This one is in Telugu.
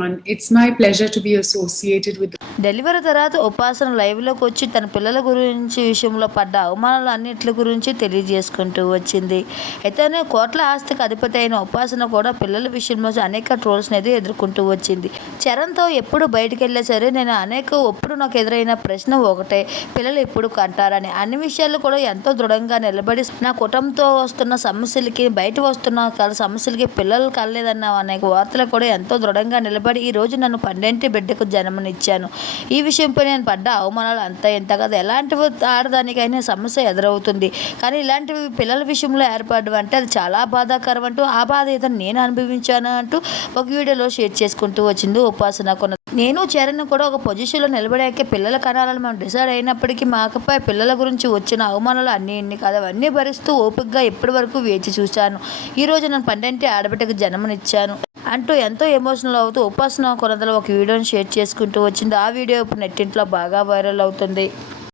everyone. It's my pleasure to be associated with delivery తర్వాత ఉపాసన లైవ్లోకి వచ్చి తన పిల్లల గురించి విషయంలో పడ్డ అవమానాలు అన్నింటి గురించి తెలియజేసుకుంటూ వచ్చింది. అయితేనే కోట్ల ఆస్తికి అధిపతి అయిన ఉపాసన కూడా పిల్లల విషయంలో అనేక ట్రోల్స్ అనేది ఎదుర్కొంటూ వచ్చింది. చరణ్తో ఎప్పుడు బయటికి వెళ్ళా సరే నేను అనేక ఎప్పుడు నాకు ఎదురైన ప్రశ్న ఒకటే పిల్లలు ఎప్పుడు కంటారని అన్ని విషయాలు కూడా ఎంతో దృఢంగా నిలబడి నా కుటుంబంతో వస్తున్న సమస్యలకి బయట వస్తున్న కల సమస్యలకి పిల్లలు కలలేదన్న అనేక వార్తలు కూడా ఎంతో దృఢంగా నిలబడి ఈ రోజు నన్ను పన్నెంటి బిడ్డకు జన్మనిచ్చాను. ఈ విషయంపై నేను పడ్డ అవమానాలు అంత ఎంత కదా. ఎలాంటి ఆడదానికైనా సమస్య ఎదురవుతుంది. కానీ ఇలాంటివి పిల్లల విషయంలో ఏర్పడడం అంటే అది చాలా బాధాకరం అంటూ ఆ బాధ ఏదో నేను అనుభవించాను అంటూ ఒక వీడియోలో షేర్ చేసుకుంటూ వచ్చింది ఉపాసన కొన. నేను చరణ్ కూడా ఒక పొజిషన్లో నిలబడాక పిల్లల కనాలని మనం డిసైడ్ అయినప్పటికీ మాకపై పిల్లల గురించి వచ్చిన అవమానాలు అన్నీ ఎన్ని కాదు. అవన్నీ భరిస్తూ ఓపికగా ఇప్పటి వరకు వేచి చూశాను. ఈరోజు నేను పన్నెంటి ఆడబిడ్డకు జన్మనిచ్చాను. అంటూ ఎంతో ఎమోషనల్ అవుతూ ఉపాసన కొనదలో ఒక వీడియోని షేర్ చేసుకుంటూ వచ్చింది. ఆ వీడియో ఇప్పుడు నెట్టింట్లో బాగా వైరల్ అవుతుంది.